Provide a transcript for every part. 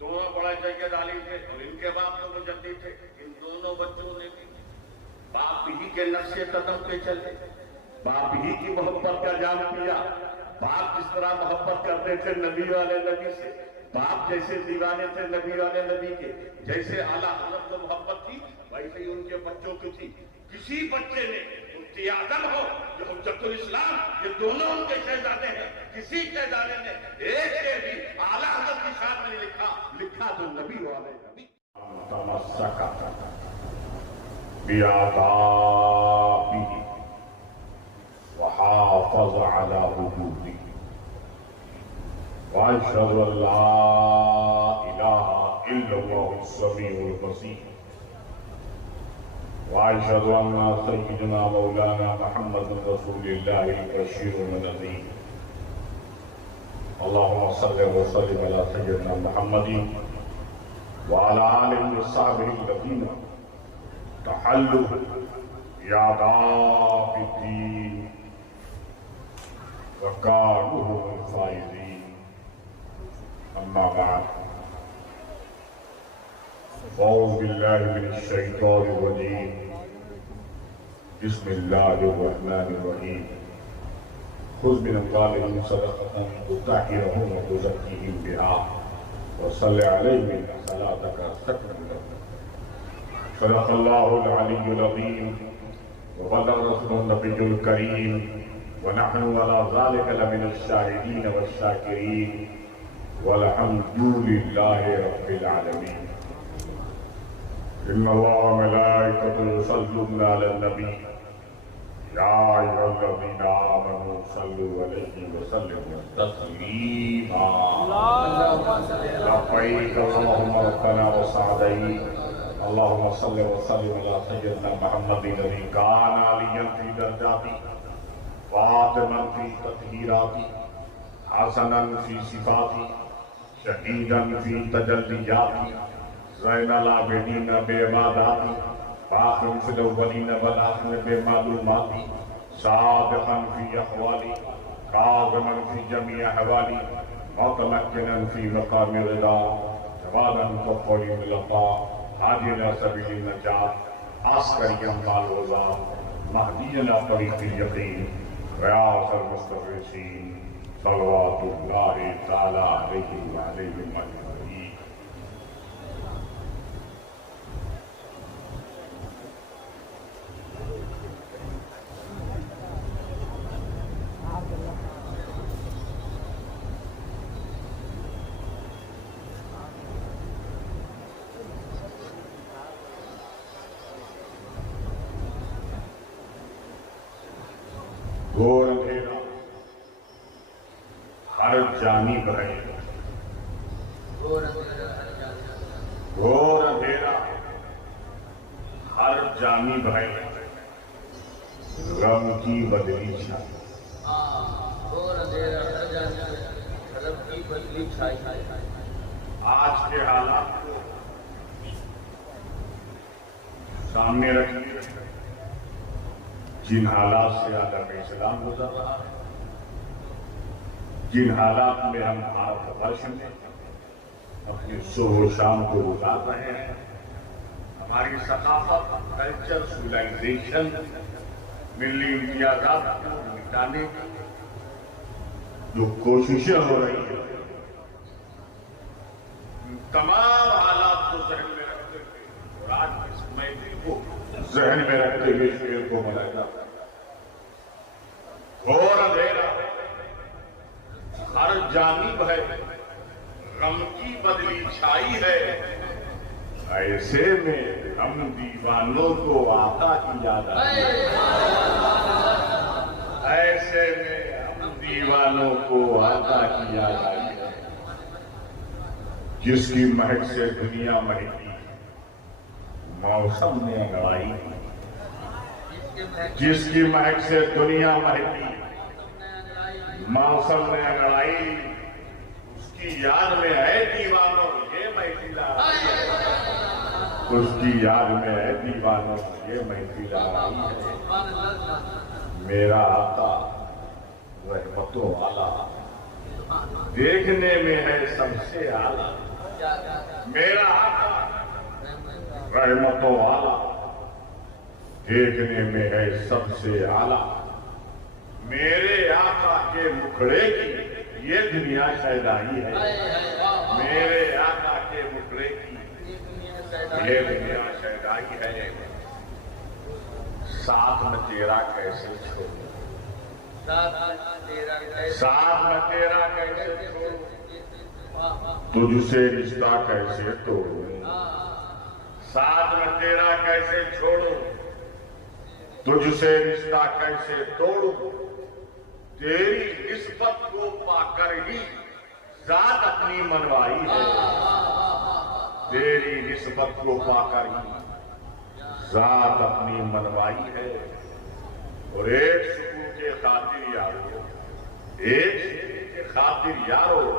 دونوں بڑے جگہ ڈالی تھے اور ان کے باپ تو مجدی تھے. ان دونوں بچوں نے بھی باپ ہی کے نقش قدم پہ چلے, باپ ہی کی محبت کا جام پیا. باپ جس طرح محبت کرتے تھے نبی والے نبی سے, باپ جیسے دیوانے تھے نبی والے نبی کے, جیسے اعلیٰ حضرت کو محبت تھی ویسے ہی ان کے بچوں کی تھی. کسی بچے نے مفتی اعظم ہو یا حجت الاسلام, یہ دونوں ان کے شہزادے ہیں, کسی شہزادے نے ایک سے بھی اعلیٰ حضرت کی شان میں لکھا تو نبی والے نبی. تمسک بآدابه وحافظ على حدوده وأشهد أن لا إله إلا الله السميع البصير وأشهد أن سيدنا مولانا محمد رسول الله البشير النذير. اللهم صل وسلم على سيدنا محمد وعلى آله وصحبه الذين تحلوا بآداب الدين وكانوا هم الفائزين. أما بعد أعوذ بالله من الشيطان الرجيم. بسم الله الرحمن الرحيم. خذ من أموالهم صدقة تطهرهم وتزكيهم بها وصل عليهم إن صلاتك سكن لهم. صدق الله العلي العظيم وبلغ رسوله النبي الكريم ونحن على ذلك لمن الشاهدين والشاكرين والحمد لله رب العالمين. إن الله وملائكته يصلون على النبي يا أيها الذين آمنوا صلوا عليه وسلموا تسليما. لبيك اللهم ربنا وسعديك. اللهم صل وسلم على سيدنا محمد الذي كان عليا في درجاتي فاطما في تطهيراتي حسنا في صفاتي شهيدا في تجلياتي زين العابدين بعباداتي فاخر في الاولين والاخرين بمعلوماتي صادقا في احوالي كاظما في جميع احوالي متمكنا في مقام الرضا جوادا كفوري بالعطاء هادينا سبيل النجاة عسكريا مع الوزارة مهدينا طريق اليقين رياض المستغيثين صلوات الله تعالى عليه وعليهم أجمعين. گھور اندھیرا ہر جانب ہے, گھور اندھیرا ہر جانب ہے, غم کی بدلی چھائی. آج کے حالات کو سامنے رکھیے, جن حالات سے عالم اسلام گزر رہا ہے, جن حالات میں ہم بھارت ورش میں اپنی صبح و شام کو گزار رہے ہیں, ہماری ثقافت, کلچر, سویلائزیشن, ملی امتیازات کو مٹانے کی جو کوششیں ہو رہی ہیں, تمام حالات کو ذہن میں رکھتے ہوئے اور آج کے سمے کو ذہن میں رکھتے ہوئے شعر کو بنایا جاتا ہے. گھور اندھیرا ہر جانب ہے, غم کی بدلی چھائی ہے, ایسے میں ہم دیوانوں کو آقا کی یاد آئی ہے, ایسے میں ہم دیوانوں کو آقا کی یاد آئی ہے, جس کی مہک سے دنیا مہکی موسم نے انگڑائی, جس کی مہک سے دنیا مہکی موسم نے انگڑائی, اس کی یاد میں ہے دیوانوں یہ محفل آئی ہے, اس کی یاد میں ہے دیوانوں یہ محفل آئی ہے. میرا آقا رحمتوں والا دیکھنے میں ہے سب سے اعلیٰ, میرا آقا رحمتوں والا دیکھنے میں ہے سب سے اعلیٰ، میرے آقا کے مکھڑے کی یہ دنیا شیدائی ہے، میرے آقا کے مکھڑے کی یہ دنیا شیدائی ہے، ساتھ میں تیرا کیسے چھوڑوں، ساتھ میں تیرا کیسے چھوڑوں، تجھ سے رشتہ کیسے توڑوں، ساتھ میں تیرا کیسے چھوڑوں، تجھ سے رشتہ کیسے توڑوں، تیری نسبت کو پا کر ہی ذات اپنی منوائی ہے، تیری نسبت کو پا کر ہی ذات اپنی منوائی ہے، اور ایک سکون کے خاطر یارو، ایک سکون کے خاطر یارو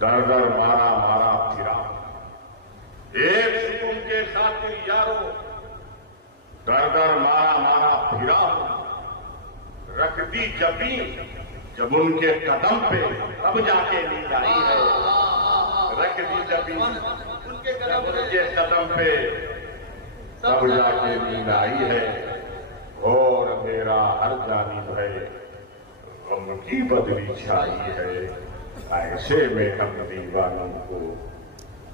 در در مارا مارا پھرا، ایک سکون کے خاطر یارو در در مارا مارا پھرا، رکھ دی جبیں جب ان کے قدم پہ تب جا کے نیند آئی ہے، رکھ دی جبیں جب ان کے قدم پہ تب جا کے نیند آئی ہے، اور میرا ہر جانب ہے غم کی بدلی چھائی ہے، ایسے میں ہم دیوانوں کو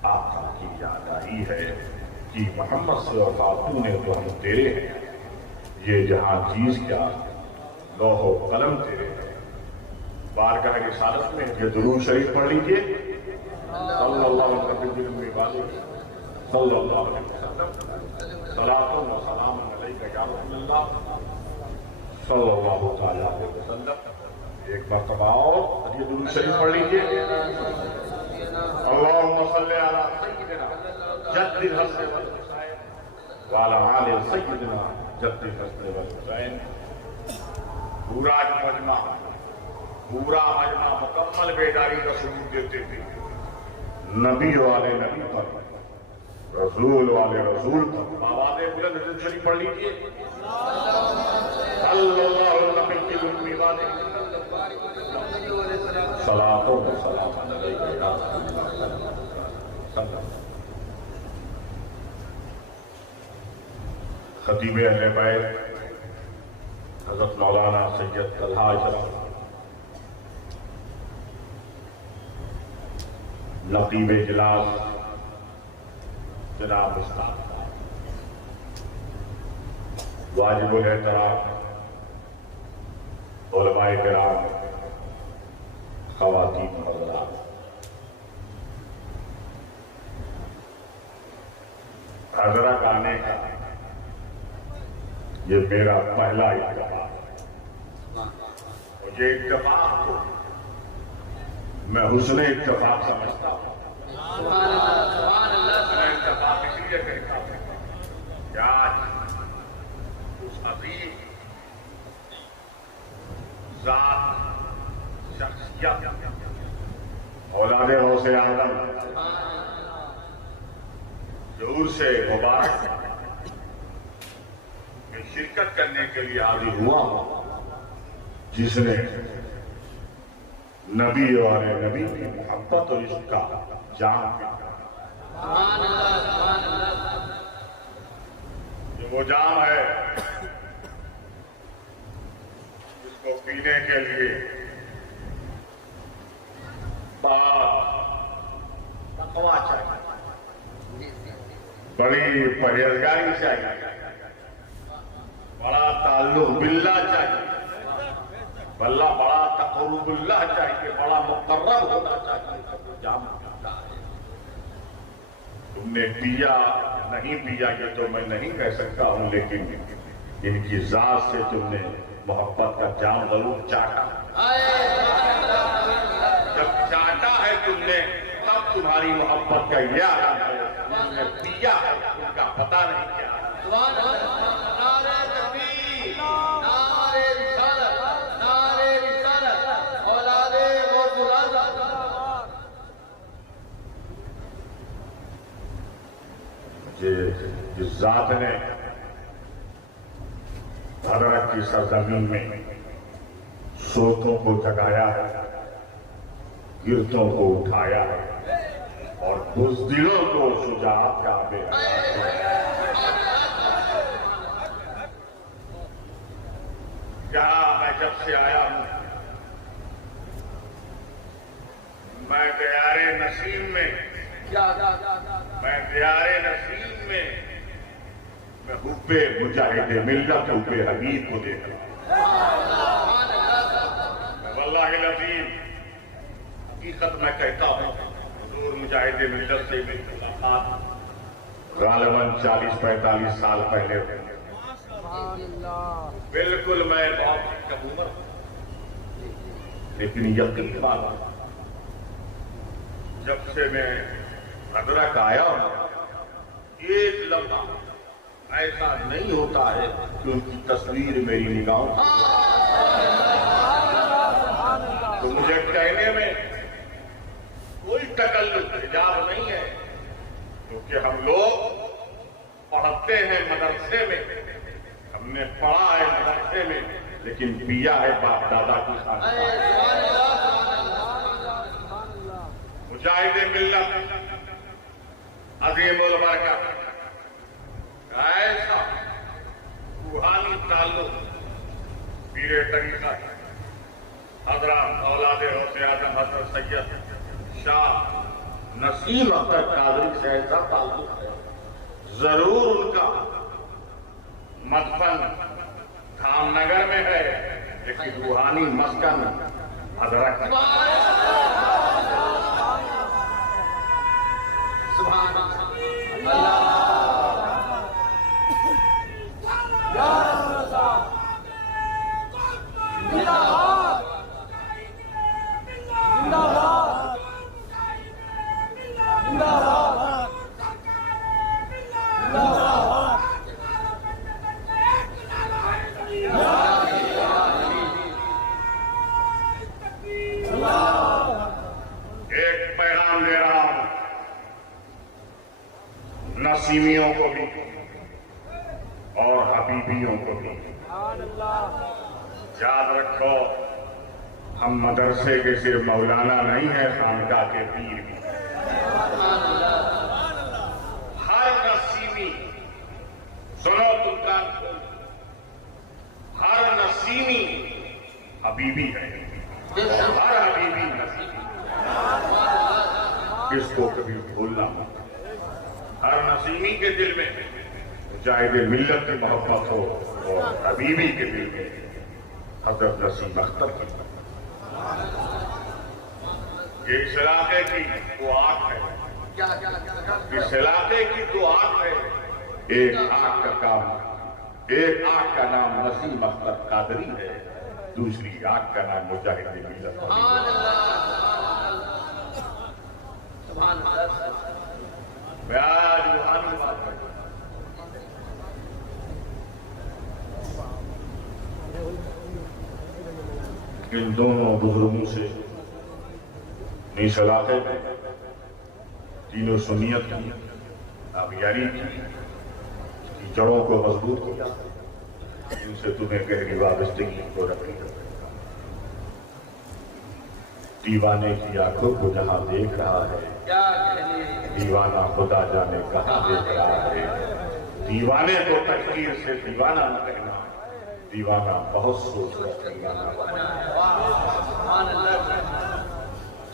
آقا کی یاد آئی ہے کہ محمد سے وفاتوں نے تو ہم تیرے ہیں، یہ جہاں چیز کیا لوح و قلم تیرے ہیں، بارگاہ رسالت میں یہ درود شریف پڑھ لیجئے، صلی اللہ علیہ وسلم، صلی اللہ علیہ وسلم، صلاۃ و سلام علیک یا رسول اللہ صلی اللہ تعالیٰ علیہ وسلم، ایک مرتبہ اور یہ درود شریف پڑھ لیجئے، اللہم صلی علی سیدنا جد الحسن والحسین وعلی آل سیدنا جد الحسن والحسین، پورا مجمع مکمل بیداری کا ثبوت دیتے تھے، نبی والے نبی پر، رسول والے رسول پر، آواز بلند درود شریف پڑھ لیجئے، صلی اللہ علیہ وسلم، صلاۃ و سلام علیک یا رسول اللہ۔ خطیب اہل بیت حضرت مولانا سید طلحہ اشرف، نقیب اجلاس جناب استاد، واجب الاحترام علماء کرام، خواتین حضرات، حضرت آنے کا یہ میرا پہلا اتفاق ہے، اور یہ اتفاق کو میں حسن اتفاق سمجھتا ہوں، حسن اتفاق اس لیے کہتا ہوں کہ آج اس عظیم ذات شخصیت اولاد غوث اعظم ظہور سے مبارک میں شرکت کرنے کے لیے حاضر ہوا ہوں، جس نے نبی اور نبی کی محبت اور عشق کا جام پیا، یہ وہ جام ہے جس کو پینے کے لیے تقویٰ چاہیے، بڑی پرہیزگاری چاہیے، بڑا تعلق باللہ چاہیے، بڑا تقرب اللہ چاہیے، بڑا مقرب ہونا چاہیے، جام پیتا ہے۔ تم نے پیا نہیں پیا یہ تو میں نہیں کہہ سکتا ہوں، لیکن ان کی ذات سے تم نے محبت کا جام ضرور چاٹا، جب چاٹا ہے تم نے تب تمہاری محبت کا یہ عالم ہے، تم نے پیا ہے ان کا پتہ نہیں کیا ہے۔ جس ذات نے حضرت کی سرزمین میں سوتوں کو جگایا ہے، گرتوں کو اٹھایا ہے، اور بزدلوں کو شجاعت کا بیان یہاں میں جب سے آیا ہوں میں دیار نسیم میں میں حب مجاہد ملت حب حبیب کو دیکھ رہا ہوں واللہ العظیم حقیقت میں کہتا ہوں حضور مجاہد ملت سے میری ملاقات غالباً 40-45 سال پہلے ہوئی بالکل میں بہت کم عمر لیکن یقین بات جب سے میں ادرک آیا ہوں ایک لمحہ ایسا نہیں ہوتا ہے کہ ان کی تصویر میری نگاہوں تو مجھے کہنے میں کوئی تکلف حجاب نہیں ہے کیونکہ ہم لوگ پڑھتے ہیں مدرسے میں ہم نے پڑھا ہے مدرسے میں لیکن پیا ہے باپ دادا کی خاطر مجاہد ملت عظیم البرکت ایسا روحانی تعلق پیر طریقت حضرت اولاد غوث اعظم حضرت سید شاہ نسیم اختر قادری سے ایسا تعلق ہے ضرور ان کا مدفن دھام نگر میں ہے لیکن روحانی مسکن ادرک سبحان اللہ ایک پیغام دے رہا ہوں نسیمیوں کو بھی اور حبیبیوں کو بھی یاد رکھو ہم مدرسے کے صرف مولانا نہیں ہیں خانقاہ کے پیر بھی ہر نسیمی سنو تلکان کو ہر نسیمی حبیبی ہے ہر حبیبی نسیمی اس کو کبھی بھولنا مت ہر نسیمی کے دل میں مجاہد ملت کی محبت ہو اور حبیبی کے دل میں حضرت نسیم اختر کی یہ اس علاقے کی دعا ہے اس علاقے کی دعا ہے ایک آنکھ کا کام ایک آنکھ کا نام نسیم اختر قادری ہے دوسری آنکھ کا نام مجاہد ملت میں آج روحانی بات کرتا ہوں ان دونوں بزرگوں سے اس علاقے میں تینوں سنیت کی آبیاری کی جڑوں کو مضبوط کیا ان سے تمہیں گہری وابستگی کو رکھی دیوانے کی آنکھوں کو جہاں دیکھ رہا ہے دیوانہ خدا جانے کہاں دیکھ رہا ہے دیوانے کو تقدیر سے دیوانہ نہ کہنا دیوانہ بہت سوچ کر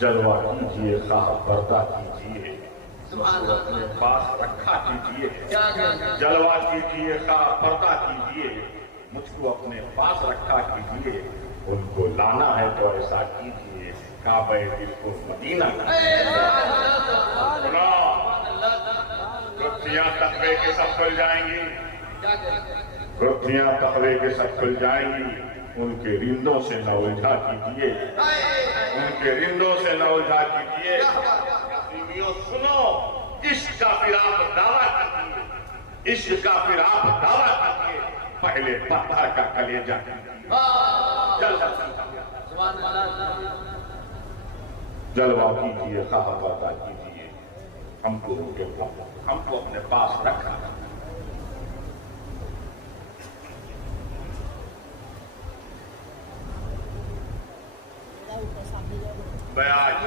جلوہ کیجئے خواہ پردہ کیجئے مجھ کو اپنے پاس رکھا کیجئے جلوہ کیجئے خواہ پردہ کیجئے مجھ کو اپنے پاس رکھا کیجئے ان کو لانا ہے تو ایسا کیجئے کعبہ دل کو مدینہ رتیاں تقوی کے سب کھل جائیں گی رتیاں تقوی کے سب کھل جائیں گی ان کے رندوں سے نہ الجھا کیجئے ان کے رندوں سے نہ الجھا کیجئے سنو عشق کا پھر آپ دعویٰ کیجئے عشق کا پھر آپ دعویٰ کیجئے پہلے پتھر کا کلیجہ جلوہ کیجئے خواہ پردہ کیجئے ہم کو اپنے پاس رکھا میں آج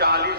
40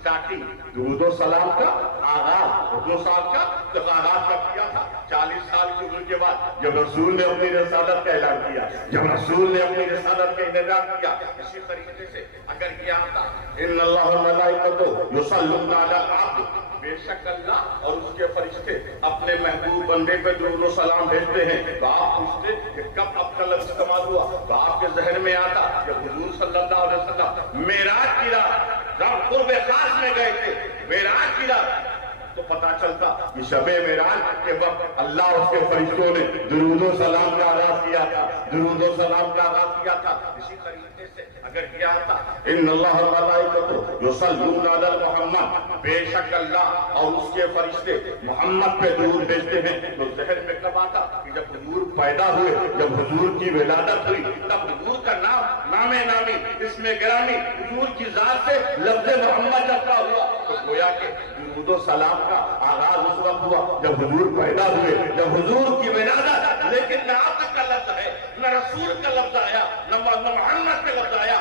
اسٹارٹنگ درود و سلام کا آغاز 2 سال کا جب آغاز کب کیا تھا 40 سال کی عمر کے بعد جب رسول نے اپنی رسالت کا اعلان کیا جب رسول نے اپنی رسالت کا اعلان کیا اسی طریقے سے اگر کیا تھا ان اللہ و ملائکتہ یصلون علی العبد بے شک اللہ اور اس کے فرشتے اپنے محبوب بندے پہ درود و سلام بھیجتے ہیں تو آپ پوچھتے کہ کب اب کا لفظ استعمال ہوا تو آپ کے ذہن میں آتا کہ حضور صلی اللہ علیہ وسلم معراج کی رات جب قرب خاص میں گئے تھے معراج کی رات تو پتا چلتا کہ شب معراج کے وقت اللہ اس کے فرشتوں نے درود و سلام کا آغاز کیا تھا درود و سلام کا آغاز کیا تھا اسی طریقے سے اگر کیا تھا ان اللہ و ملائکتہ یصلون علی محمد بے شک اللہ اور اس کے فرشتے محمد پہ درود بھیجتے ہیں تو ذہن میں کب آتا کہ جب حضور پیدا ہوئے جب حضور کی ولادت ہوئی تب حضور کا نام نامی اسم گرامی حضور کی ذات سے لفظ محمد جب ہوا تو گویا کہ درود و سلام کا آغاز اس وقت ہوا جب حضور پیدا ہوئے جب حضور کی ولادت لیکن نہ عبد کا لفظ ہے نہ رسول کا لفظ آیا نہ محمد کا لفظ آیا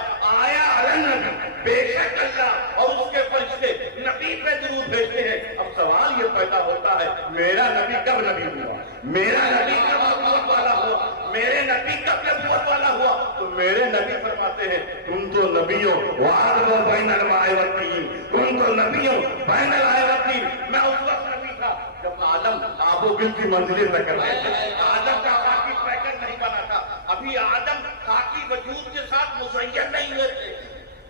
علی نبی بے شک اللہ اور اس کے فرشتے نبی پہ درود بھیجتے ہیں اب سوال یہ پیدا ہوتا ہے میرا نبی کب نبی ہوا میرا نبی کب نبوت والا ہوا میرے نبی کب نبوت والا ہوا تو میرے نبی فرماتے ہیں تم تو نبیوں وآدم بین الماء والطین تم تو نبیوں بین الماء والطین میں اس وقت نبی تھا جب آدم آب و گل کی منزلیں طے کر رہے تھے آدم کا خاکی پیکر نہیں بنا تھا ابھی آدم خاکی وجود کے ساتھ مزین نہیں ہوئے تھے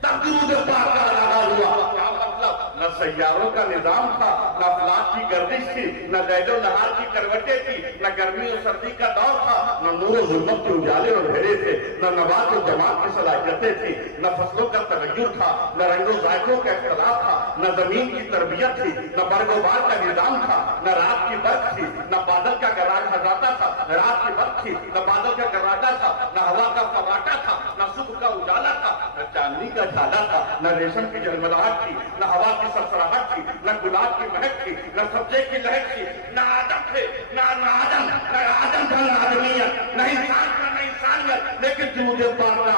تب درود پاک کا آغاز ہوا کیا مطلب نہ سیاروں کا نظام تھا نہ افلاک کی گردش تھی نہ لیل و نہار کی کروٹیں تھی نہ گرمی و سردی کا دور تھا نہ نور و ظلمت کے اجالے اور اندھیرے تھے نہ نبات و جماعت کی صلاحیتیں تھی نہ فصلوں کا تغیر تھا نہ رنگ و ذائقوں کا اختلاف تھا نہ زمین کی تربیت تھی نہ برگ و بار کا نظام تھا نہ رات کی برق تھی نہ بادل کا گراج ہزاتا تھا نہ رات کی برق تھی نہ بادل کا گراجا تھا نہ ہوا کا فراٹا تھا نہ صبح کا اجالا تھا نہ چاندنی کا جھالا تھا نہ ریشم کی جھلملاہٹ تھی نہ ہوا کی سرسراہٹ تھی نہ گلاب کی مہک تھی نہ سبزے کی لہک تھی نہ آدم تھے نہ آدم تھا نہ آدمیت نہ انسان تھا نہ انسانیت لیکن درود پاک کا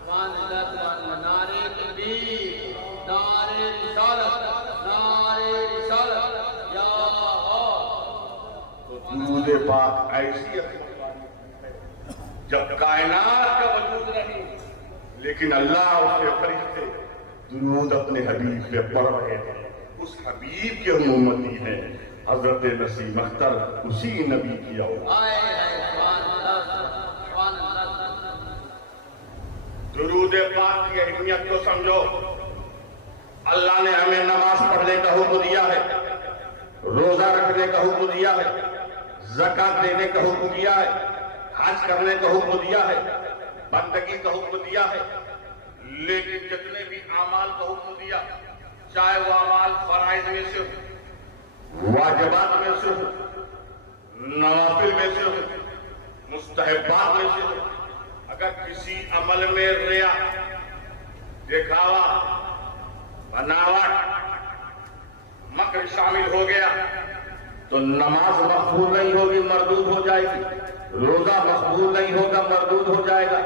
سبحان اللہ سبحان اللہ نعرہ تکبیر نعرہ رسالت نعرہ رسالت یا درود پاک ایسی جب کائنات کا وجود نہیں لیکن اللہ اس کے فرشتے درود اپنے حبیب پہ پڑھ رہے ہیں اس حبیب کے امتی ہیں حضرت نسیم اختر اسی نبی کی اولاد درود پاک کی اہمیت کو سمجھو اللہ نے ہمیں نماز پڑھنے کا حکم دیا ہے روزہ رکھنے کا حکم دیا ہے زکوٰۃ دینے کا حکم دیا ہے حج کرنے کا حکم دیا ہے بندگی کا حکم دیا ہے لیکن جتنے بھی اعمال کا حکم دیا چاہے وہ اعمال فرائض میں سے ہو واجبات میں سے ہو نوافل میں سے ہو مستحبات میں سے ہو اگر کسی عمل میں ریا دکھاوا بناوٹ مکر شامل ہو گیا تو نماز مقبول نہیں ہوگی مردود ہو جائے گی روزہ مقبول نہیں ہوگا مردود ہو جائے گا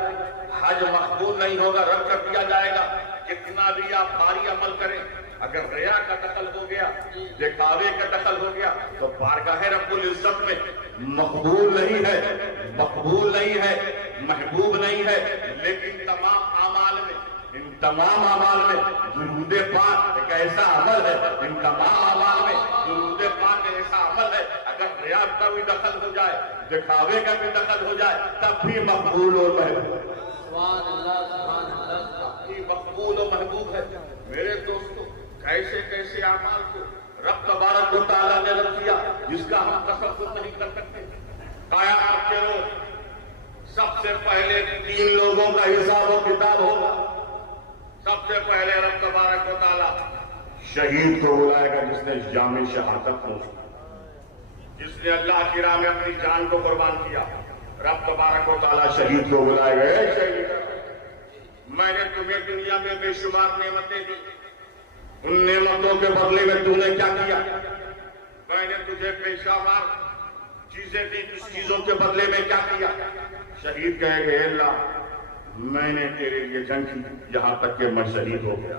حج مقبول نہیں ہوگا رد کر دیا جائے گا کتنا بھی آپ بھاری عمل کریں اگر ریا کا دخل ہو گیا دکھاوے کا دخل ہو گیا تو بارگاہ رب العزت میں مقبول نہیں ہے مقبول نہیں ہے محبوب نہیں ہے لیکن تمام اعمال میں ان تمام اعمال میں درود پاک ایک ایسا عمل ہے ان تمام اعمال میں درود پاک ایک ایسا عمل ہے اگر ریا کا بھی دخل ہو جائے دکھاوے کا بھی دخل ہو جائے تب بھی مقبول اور محبوب سبحان اللہ سبحان اللہ یہ مقبول و محبوب ہے میرے دوستو کیسے کیسے اعمال کو رب تبارک و تعالیٰ نے رکھ دیا جس کا ہم تصور نہیں کر سکتے قیامت کے روز سب سے پہلے 3 لوگوں کا حساب و کتاب ہوگا سب سے پہلے رب تبارک و تعالیٰ شہید کو بلائے گا جس نے جام شہادت پہنچا جس نے اللہ کی راہ میں اپنی جان کو قربان کیا رب تبارک و تعالیٰ شہید کو بلائے گا اے شہید میں نے تمہیں دنیا میں بے شمار نعمتیں دی ان نعمتوں کے بدلے میں تم نے کیا کیا میں نے تجھے پیشہ مار چیزیں دی اس چیزوں کے بدلے میں کیا کیا شہید کہے گے اللہ میں نے تیرے لیے جنگ کی یہاں تک کہ میں شہید ہو گیا.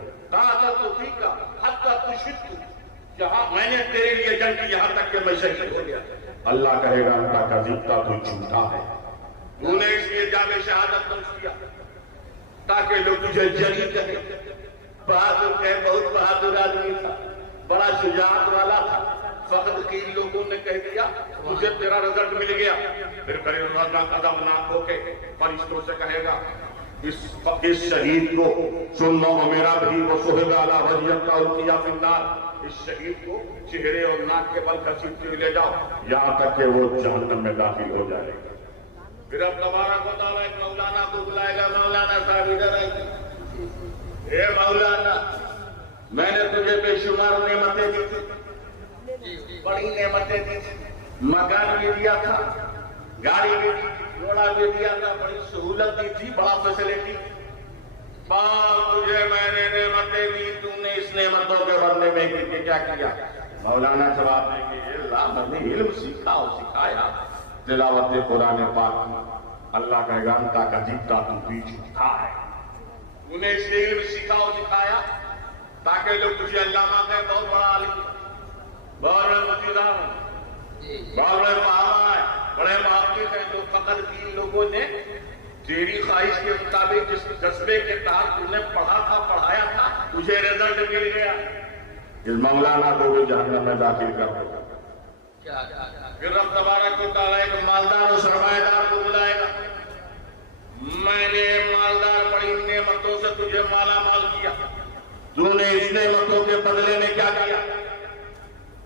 میں نے تیرے لیے جنگ کی یہاں تک کہ میں شہید ہو گیا. اللہ کہے گا انتا کا جھوٹا تو جھوٹا ہے. تو نے اس لیے جامع شہادت نوش کیا تاکہ لوگ تجھے جلی کہیں. بہادر ہے، بہت بہادر آدمی تھا، بڑا شجاعت والا تھا. فقط کی لوگوں نے کہہ دیا تجھے تیرا رزلٹ مل گیا. پھر کرے قدم نہ ہو کے فرشتوں سے کہے گا اس شہید کو سن لو میرا بھی وہ سہیل اعلیٰ وجیت کا القیہ فی النار. اس شہید کو چہرے اور ناک کے بل کسیٹتے لے جاؤ یہاں تک کہ وہ جہنم میں داخل ہو جائے گا. پھر اب تبارک و تعالیٰ ایک مولانا کو بلائے گا. مولانا صاحب ادھر آئیے. اے مولانا، میں نے تجھے بے شمار نعمتیں دی تھی، بڑی نعمتیں دی تھی. مکان بھی دیا تھا، گاڑی بھی دی، گھوڑا بھی دیا تھا، بڑی سہولت دی تھی، بڑا فیسلٹی. تجھے میں نے نعمتیں دی، تم نے اس نعمتوں کے بدلے میں کیا کیا؟ مولانا جواب دیں گے اللہ نے علم سیکھا اور سکھایا، تلاوت قرآن پاک. اللہ کہے گا انتا کا جیتا تو بھی جھوٹا ہے. انہیں اس نے علم سیکھا اور سکھایا تاکہ لوگ تجھے علامہ کہے بہت بڑا عالم، بہت بڑے مفتی صاحب، بہت بڑے فہما ہے، بڑے محقق ہیں. جو فقر کی لوگوں نے تیری خواہش کے مطابق جس جذبے کے تحت تم نے پڑھا تھا، پڑھایا تھا، تجھے رزلٹ مل گیا. اس مولانا کو بھی جہنم میں داخل کر دو. پھر رب تبارک و تعالیٰ ایک مالدار اور سرمایہ دار کو بلائے گا. میں نے مالدار بڑی نعمتوں سے تجھے مالا مال کیا، تو نے اس نعمتوں کے بدلے میں کیا کیا؟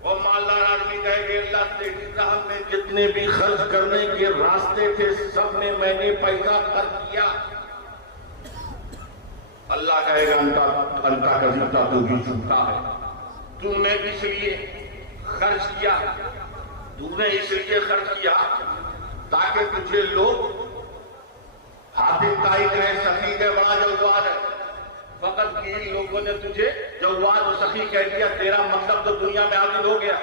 وہ مالدار آدمی کہے گے اللہ تیری راہ میں جتنے بھی خرچ کرنے کے راستے تھے سب میں نے پیسہ خرچ کیا. اللہ کہے گا انتا کا جھوٹا تو بھی جھوٹا ہے. تم نے اس لیے خرچ کیا، تم نے اس لیے خرچ کیا تاکہ تجھے لوگ حاطب تائی کرے سخی کے بڑا جواد ہے. فقط کی لوگوں نے تجھے جواد و سخی کہہ دیا، تیرا مطلب تو دنیا میں حاصل ہو گیا.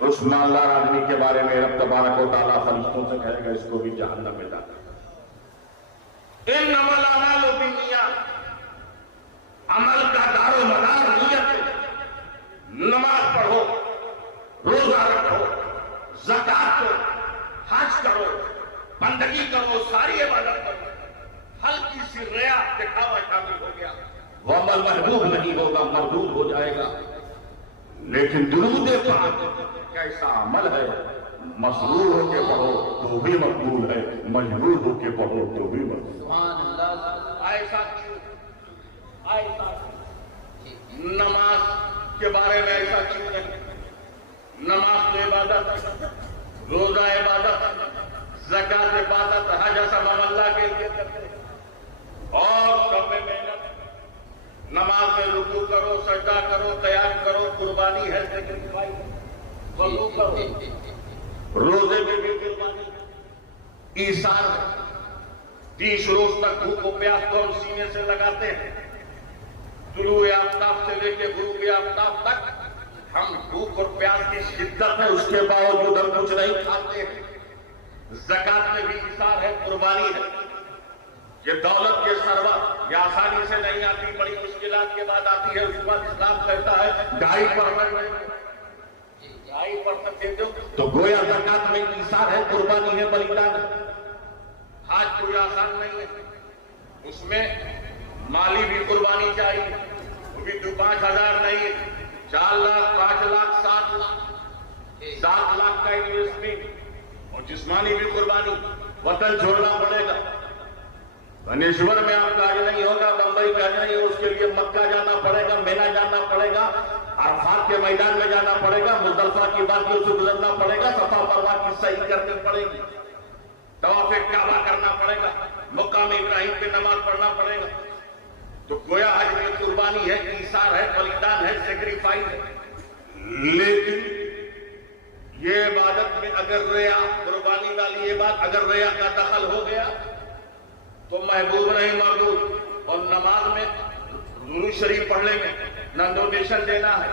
اس مالدار آدمی کے بارے میں رب تبارک و تعالیٰ فرشتوں سے کہے گا اس کو بھی جہنم میں ڈالے. انما الاعمال بالنیات، عمل کا دار و مدار نیت ہے. نماز پڑھو، روزہ رکھو، زکات دو، حج کرو، بندگی کرو، ساری عبادت کرو. ہلکی سی ریا دکھاوا شامل ہو گیا، وہ عمل محبوب نہیں ہوگا، مردود ہو جائے گا. لیکن درود پاک کیسا عمل ہے، مسرور ہو کے پڑھو تو بھی مقبول ہے، مجبور ہو کے پڑھو تو بھی مقبول. ایسا نماز کے بارے میں ایسا کیوں نہیں؟ نماز تو عبادت، روزہ عبادت، زکات عبادت، حج سب ہم اللہ کے لیے کرتے ہیں. اور سب میں محنت. نماز میں رکوع کرو، سجدہ کرو، قیام کرو، قربانی ہے، وضو کرو. روزے میں بھی قربانی، ایثار ہے. 30 روز تک دھوپ و پیاس کو ہم سینے سے لگاتے ہیں. طلوع آفتاب سے لے کے غروب آفتاب تک ہم بھوک اور پیاس کی شدت ہے، اس کے باوجود ہم کچھ نہیں کھاتے ہیں. زکات میں بھی ایثار ہے، قربانی ہے. یہ دولت کے ثروت یہ آسانی سے نہیں آتی، بڑی مشکلات کے بعد آتی ہے. اس کے بعد اسلام کہتا ہے 2.5% دے دو، تو گویا زکات میں ایثار ہے، قربانی ہے، بلیدان ہے. حج کوئی آسان نہیں ہے، اس میں مالی بھی قربانی چاہیے. وہ بھی 5,000 نہیں، 4 لاکھ، 5 لاکھ، 7 لاکھ، 7 لاکھ کا انویسٹمنٹ. اور جسمانی بھی قربانی. وطن چھوڑنا پڑے گا. بھنیشور میں آپ کا حج نہیں ہوگا، بمبئی کا حج نہیں ہو، اس کے لیے مکہ جانا پڑے گا، مینا جانا پڑے گا، عرفات کے میدان میں جانا پڑے گا، مزدلفہ کی بادیوں سے گزرنا پڑے گا، صفا مروا کی سعی کرنی پڑے گی، طواف کعبہ کرنا پڑے گا، مقام ابراہیم پہ نماز پڑھنا پڑے گا. تو گویا حج میں قربانی ہے، ایثار ہے، بلیدان ہے، سیکریفائس ہے. لیکن یہ عبادت میں اگر ریا، قربانی والی یہ بات، اگر ریا کا دخل ہو گیا تو محبوب نہیں، مردود. اور نماز میں درود شریف پڑھنے میں نہ ڈونیشن دینا ہے،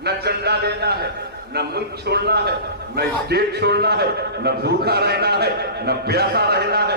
نہ چندہ دینا ہے، نہ ملک چھوڑنا ہے، نہ اسٹیٹ چھوڑنا ہے، نہ بھوکا رہنا ہے، نہ پیاسا رہنا ہے.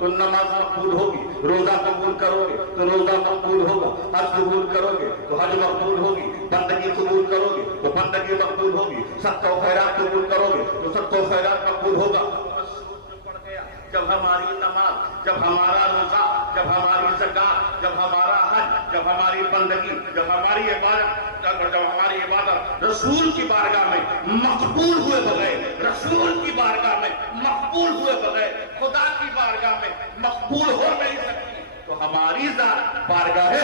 تو نماز مقبول ہوگی، روزہ قبول کرو گے تو روزہ مقبول ہوگا، حج قبول کرو گے تو حج مقبول ہوگی، بندگی قبول کرو گے تو بندگی مقبول ہوگی، صدقہ و خیرات قبول کرو گے تو صدقہ و خیرات مقبول ہوگا۔ جب ہماری نماز، جب ہمارا روزہ، جب ہماری زکات، جب ہمارا حج، جب ہماری بندگی، جب ہماری عبادت رسول کی بارگاہ میں مقبول ہوئے بغیر، رسول کی بارگاہ میں مقبول ہوئے بغیر خدا کی بارگاہ میں مقبول ہو نہیں سکتی، تو ہماری ذات بارگاہ میں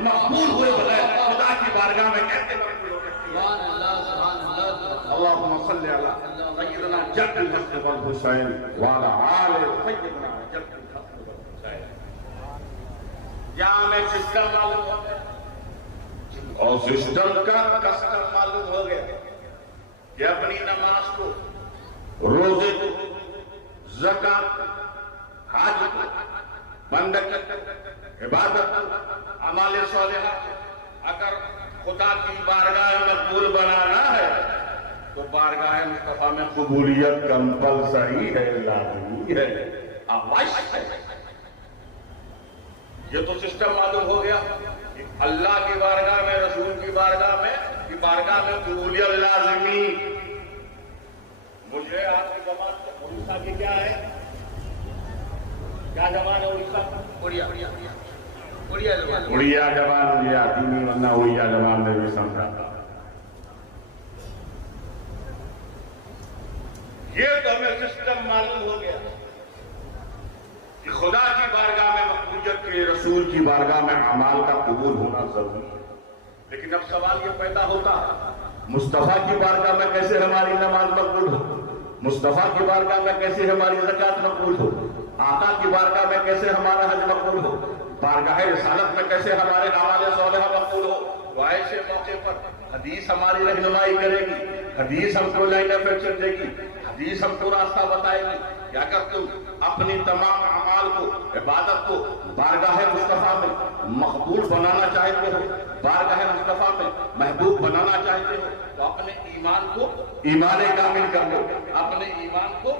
مقبول ہوئے بغیر خدا کی بارگاہ میں کیسے مقبول ہو سکتی ہے؟ اللہم صلی علی سیدنا جد الحسن والحسین وعلی آل سیدنا جد الحسن والحسین۔ یہاں ہمیں سسٹم معلوم ہو گیا اور سسٹم کا کسٹم معلوم ہو گیا کہ اپنی نماز کو، روزے کو، زکات، حج کو، بندگی، عبادت، اعمال صالحہ اگر خدا کی بارگاہ میں مقبول بنانا ہے تو بارگاہ مصطفیٰ میں قبولیت کمپلسری ہے، لازمی ہے، اوشیہ ہے۔ یہ تو سسٹم معلوم ہو گیا کہ اللہ کی بارگاہ میں، رسول کی بارگاہ میں قبولیت لازمی۔ مجھے آپ کی زبان سے اڑیسہ کی کیا ہے؟ کیا زبان ہے اڑیسہ؟ اڑیا زبان، اڑیا زبان مجھے آتی نہیں، ورنہ اڑیا زبان میں بھی سمجھا تھا۔ یہ تو ہمیں سسٹم معلوم ہو گیا کہ خدا کی بارگاہ میں مقبولیت کے، رسول کی بارگاہ میں اعمال کا قبول ہونا ضروری ہے۔ لیکن اب سوال یہ پیدا ہوتا ہے، مصطفیٰ کی بارگاہ میں کیسے ہماری نماز مقبول ہو، مصطفیٰ کی بارگاہ میں کیسے ہماری زکات مقبول ہو، آقا کی بارگاہ میں کیسے ہمارا حج مقبول ہو، بارگاہ رسالت میں کیسے ہمارے اعمال صالحہ مقبول ہو؟ تو ایسے موقع پر حدیث ہماری رہنمائی کرے گی، حدیث ہم کو لائن آف ایکشن دے گی، حدیث ہم کو راستہ بتائے گی کہ اگر تم اپنی تمام اعمال کو، عبادت کو بارگاہ مصطفیٰ میں مقبول بنانا چاہتے ہو، بارگاہ مصطفیٰ میں محبوب بنانا چاہتے ہو، تو اپنے ایمان کو ایمان کامل کر لو، اپنے ایمان کو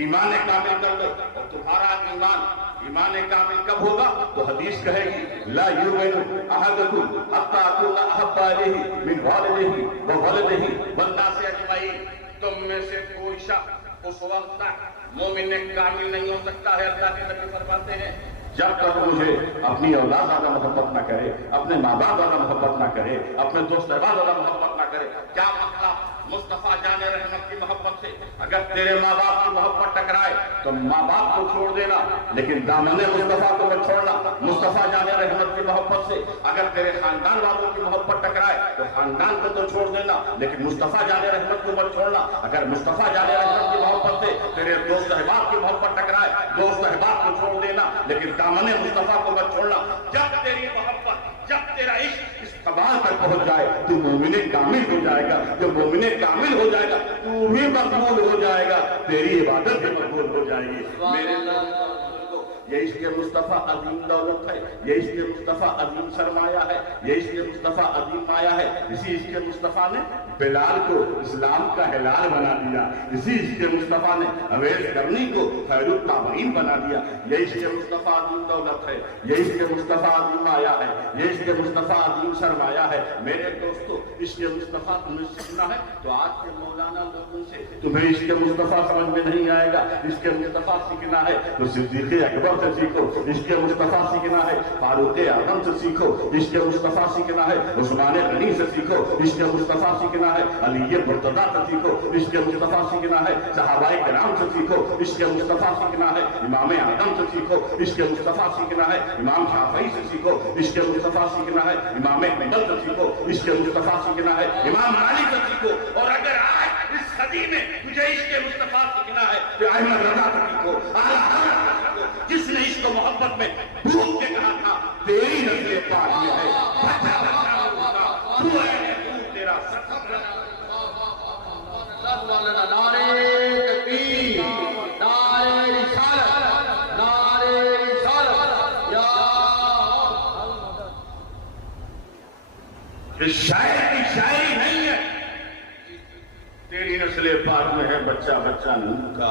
ایمان کامل کر لو۔ اور تمہارا ایمان کامل کب ہوگا؟ تو حدیث کہے گی لا یؤمن احدکم حتی اکون احب الیہ من والدہ وولدہ والناس اجمعین۔ تم میں سے کوئی شخص اس وقت تک مومن کامل نہیں ہو سکتا ہے، اللہ کے نبی فرماتے ہیں، جب تک مجھے اپنی اولاد زیادہ محبت نہ کرے، اپنے ماں باپ زیادہ محبت نہ کرے، اپنے دوست احباب زیادہ محبت نہ کرے۔ کیا مطلب؟ مصطفیٰ جان رحمت کی محبت سے اگر تیرے ماں باپ کی محبت ٹکرائے تو ماں باپ کو چھوڑ دینا، لیکن دامن مصطفیٰ کو مت چھوڑنا۔ مصطفیٰ جان رحمت کی محبت سے اگر تیرے خاندان والوں کی محبت ٹکرائے تو خاندان کو تو چھوڑ دینا، لیکن مصطفیٰ جان رحمت کو مت چھوڑنا۔ اگر مصطفیٰ جان رحمت کی محبت سے تیرے دوست احباب کی محبت ٹکرائے، دوست احباب کو چھوڑ دینا، لیکن دامن مصطفیٰ کو مت چھوڑنا۔ جب تیری محبت، جب تیرا عشق اس کمال تک پہنچ جائے تو مومن کامل ہو جائے گا۔ جب مومن کامل ہو جائے گا تو بھی مقبول ہو جائے گا، تیری عبادت بھی مقبول ہو جائے گی۔ میرے یہ عشق مصطفیٰ عظیم دولت ہے، یہ عشق مصطفیٰ عظیم سرمایہ ہے، یہ عشق مصطفیٰ عظیم مایا ہے۔ اسی عشق مصطفیٰ نے بلال کو اسلام کا ہلال بنا دیا، اسی عشق مصطفیٰ نے اویس کرنی کو خیر التابعین بنا دیا۔ یہ عشق مصطفیٰ عظیم دولت ہے، یہ عشق مصطفیٰ عظیم مایا ہے، یہ عشق مصطفیٰ عظیم سرمایہ ہے۔ میرے دوستو، عشق مصطفیٰ تمہیں سیکھنا ہے تو آج کے مولانا لوگوں سے تمہیں عشق مصطفیٰ سمجھ میں نہیں آئے گا۔ عشق مصطفیٰ سیکھنا ہے تو صدیق اکبر سے سیکھو، عشق مصطفیٰ سیکھنا ہے فاروق اعظم سے سیکھو، عشق مصطفیٰ سیکھنا ہے عثمان غنی سے سیکھو، عشق مصطفیٰ سیکھنا ہے علی مرتضیٰ سے سیکھو، عشق مصطفیٰ سیکھنا ہے صحابہ کرام سے سیکھو، عشق مصطفیٰ سیکھنا ہے امام اعظم سے سیکھو، عشق مصطفیٰ سیکھنا ہے امام شافعی سے سیکھو، عشق مصطفیٰ سیکھنا ہے امام حنبل سے سیکھو، عشق مصطفیٰ سیکھنا ہے امام مالک سے سیکھو۔ اور اگر آج اس صدی میں تجھے عشق مصطفیٰ سیکھنا ہے تو احمد رضا سے سیکھو، اعلیٰ حضرت سے سیکھو، جس نے عشق و محبت میں ڈوب کے کہا تھا تیری نسل پاک میں ہے، بچہ بچہ ہوگا تو ہے تیرا سفر۔ نعرہ تکبیر، نعرہ رسالت، نعرہ رسالت، یا یہ شاعر کی شاعری نہیں ہے، تیری نسل پاک میں ہے بچہ بچہ نور کا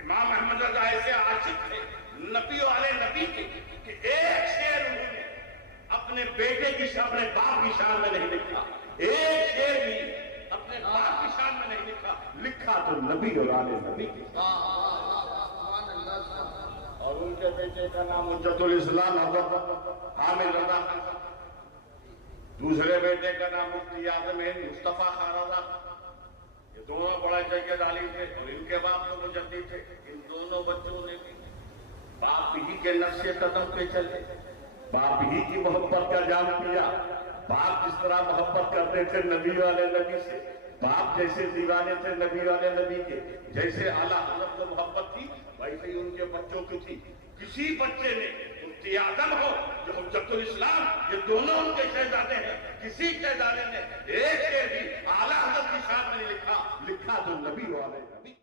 امام احمد رضا ایسے عاشق تھے نبی والے نبی کے کہ ایک شعر انہوں نے اپنے بیٹے کی شان اپنے باپ کی شان میں نہیں لکھا، ایک شعر بھی اپنے باپ کی شان میں نہیں لکھا، لکھا تو نبی اور آل نبی کی اور ان کے بیٹے کا نام حجت الاسلام حضرت حامد رضا خان تھا، دوسرے بیٹے کا نام مفتی اعظم ہند مصطفیٰ خان رضا، یہ دونوں بڑے جگہ علی تھے اور ان کے باپ تو مجدد تھے۔ ان دونوں بچوں نے بھی باپ ہی کے نقش قدم پہ چلے، باپ ہی کی محبت کا جام پیا، باپ جس طرح محبت کرتے تھے نبی والے نبی سے، باپ جیسے دیوانے تھے نبی والے نبی کے، جیسے اعلیٰ حضرت کو محبت تھی ویسے ہی ان کے بچوں کی تھی۔ کسی بچے نے مفتی اعظم ہو جو حجت الاسلام، یہ دونوں ان کے شہزادے ہیں، کسی شہزادے نے ایک سے بھی اعلیٰ حضرت کی شان میں لکھا، لکھا تو نبی والے نبی۔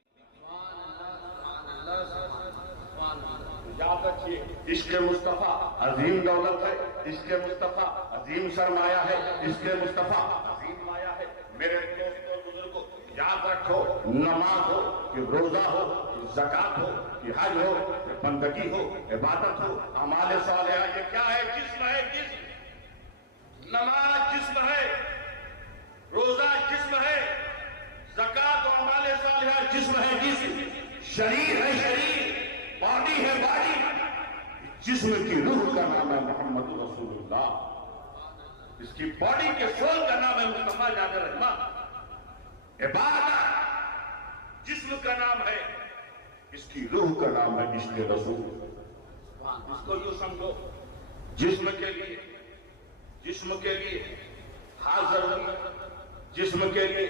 یاد رکھیے عشق مصطفیٰ عظیم دولت ہے، عشق مصطفیٰ عظیم سرمایہ ہے، عشق مصطفیٰ عظیم مایہ ہے۔ میرے دوستوں اور بزرگوں یاد رکھو، نماز ہو کہ روزہ ہو کہ زکات ہو کہ حج ہو کہ بندگی ہو عبادت ہو اعمال صالحہ، یہ کیا ہے؟ جسم ہے، جسم۔ نماز جسم ہے، روزہ جسم ہے، زکات و اعمال صالحہ جسم ہے، جسم شریر ہے، شریر باڈی ہے، باڈی جسم کی روح کا نام ہے محمد رسول اللہ، اس کی باڈی کے سول کا نام ہے مصطفیٰ جان رحمت۔ عبادت جسم کا نام ہے، اس کی روح کا نام ہے عشق رسول۔ اس کو یوں سمجھو، جسم کے لیے ہاتھ ضروری ہے، جسم کے لیے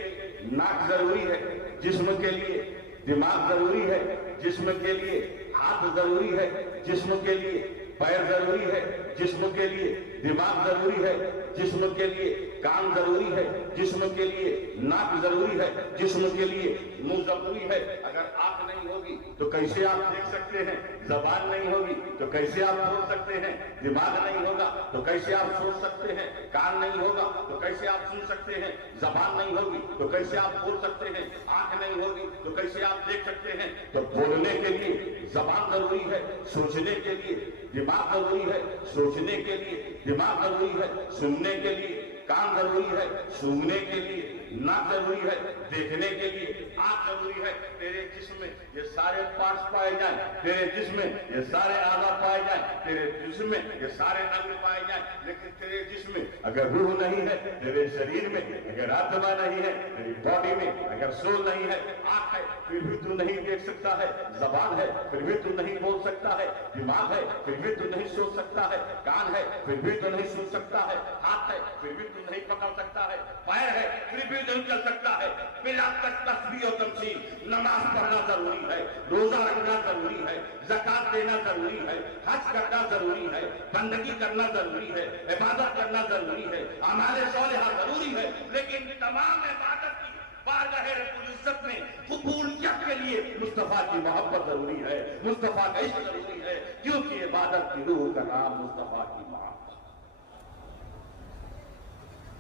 ناک ضروری ہے، جسم کے لیے دماغ ضروری ہے، جسم کے لیے ہاتھ ضروری ہے، جسم کے لیے پیر ضروری ہے، جسم کے لیے دماغ ضروری ہے، جسم کے لیے کان ضروری ہے، جسم کے لیے ناک ضروری ہے، جسم کے لیے منہ ضروری ہے۔ اگر آنکھ نہیں ہوگی تو کیسے آپ دیکھ سکتے ہیں؟ زبان نہیں ہوگی تو کیسے آپ بول سکتے ہیں؟ دماغ نہیں ہوگا تو کیسے آپ سوچ سکتے ہیں؟ کان نہیں ہوگا تو کیسے آپ سن سکتے ہیں؟ زبان نہیں ہوگی تو کیسے آپ بول سکتے ہیں؟ آنکھ نہیں ہوگی تو کیسے آپ دیکھ سکتے ہیں؟ تو بولنے کے لیے زبان ضروری ہے، سوچنے کے لیے دماغ ضروری ہے، سوچنے کے لیے دماغ ضروری ہے، سننے کے لیے کان ضروری ہے، سونگنے کے لیے ناک ضروری ہے، دیکھنے کے لیے آنکھ ضروری ہے۔ تیرے جسم میں یہ سارے پارٹس پائے جائیں، تیرے جسم میں یہ سارے اعضاء پائے جائیں، تیرے جسم میں یہ سارے انگ پائے جائیں، لیکن تیرے جسم میں اگر روح نہیں ہے، تیرے شریر میں اگر آتما نہیں ہے، تیری باڈی میں اگر سول نہیں ہے، آنکھ ہے پھر بھی تو نہیں دیکھ سکتا ہے، زبان ہے پھر بھی تو نہیں بول سکتا ہے، دماغ ہے پھر بھی تو نہیں سوچ سکتا ہے، کان ہے پھر بھی تو نہیں سن سکتا ہے، ہاتھ ہے پھر بھی تو نہیں پکڑ سکتا ہے، پیر ہے پھر بھی نہیں چل سکتا ہے۔ بلا تسبیح و تمثیل نماز پڑھنا ضروری ہے، روزہ رکھنا ضروری ہے، زکات دینا ضروری ہے، حج کرنا ضروری ہے، بندگی کرنا ضروری ہے، عبادت کرنا ضروری ہے، اعمال صالحہ ضروری ہے، لیکن تمام عبادت کی بارگاہ رب العزت میں قبولیت کے لیے مصطفیٰ کی محبت ضروری ہے، مصطفیٰ کا عشق ضروری ہے، کیونکہ عبادت کی روح کا نام مصطفیٰ کی محبت۔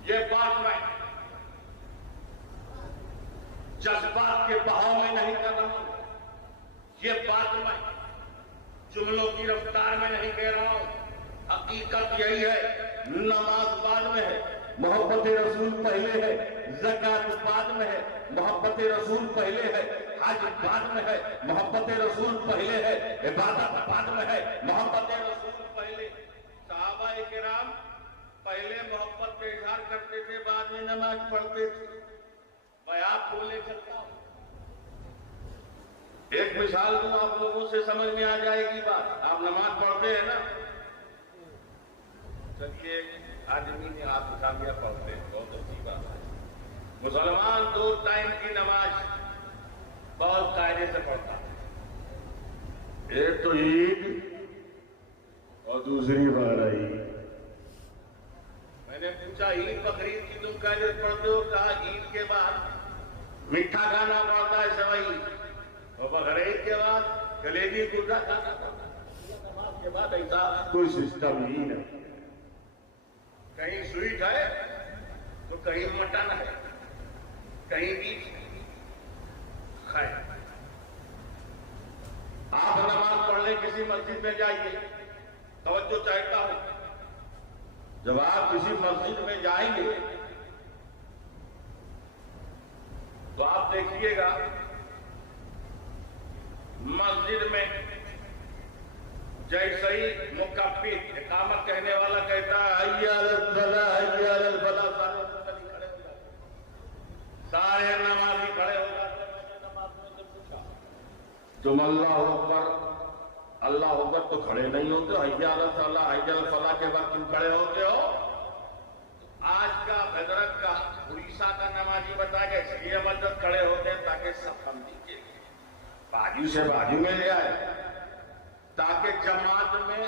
یہ بات میں جذبات کے بہاؤ میں نہیں کر رہا ہوں، یہ بات میں جملوں کی رفتار میں نہیں کہہ رہا ہوں، حقیقت یہی ہے۔ نماز بعد میں ہے، محبت رسول پہلے ہے، زکات بعد میں ہے، محبت رسول پہلے ہے، حج بعد میں ہے، محبت رسول پہلے ہے، عبادت بعد میں ہے، محبت رسول پہلے۔ صحابہ کرام پہلے محبت کا اظہار کرتے تھے، بعد میں نماز پڑھتے تھے۔ میں آپ کو لے چلتا ہوں، ایک مثال تو آپ لوگوں سے سمجھ میں آ جائے گی بات۔ آپ نماز پڑھتے ہیں نا، چلیے آدمی نے آپ کامیہ پڑھتے ہیں، بہت اچھی بات ہے۔ مسلمان 2 ٹائم کی نماز بہت قاعدے سے پڑھتا ہے، ایک تو عید اور دوسری بقرہ عید۔ میں نے پوچھا عید بقرعید کی تم قاعدے سے پڑھتے ہو؟ کہا عید کے بعد میٹھا کھانا پڑتا ہے، سوئی، اور بقرعید کے بعد کلیجی گوشت کھانا پڑتا ہے۔ نماز کے بعد ایسا کوئی سسٹم ہی نہیں، کہیں سویٹ ہے تو کہیں مٹن ہے، کہیں بیف ہے، آپ نماز پڑھنے کسی مسجد میں جائیے، توجہ چاہتا ہوں، جب آپ کسی مسجد میں جائیں گے تو آپ دیکھیے گا مسجد میں جیسے ہی مکبر اقامت کہنے والا کہتا ہے حی علی الصلاۃ حی علی الفلاح، سارے نمازی کھڑے ہو جاتے ہیں۔ نماز میں پوچھا تم اللہ اکبر تو کھڑے نہیں ہوتے، حی علی الصلاۃ حی علی الفلاح کے بعد تم کھڑے ہوتے ہو؟ آج کا بھدرک کا اڑیسہ کا نمازی بتا گیا اس لیے مدد کھڑے ہوتے ہیں تاکہ سب ہم دیکھیں، بازو سے بازو میں لے آئے تاکہ جماعت میں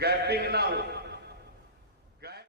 گیپنگ نہ ہو۔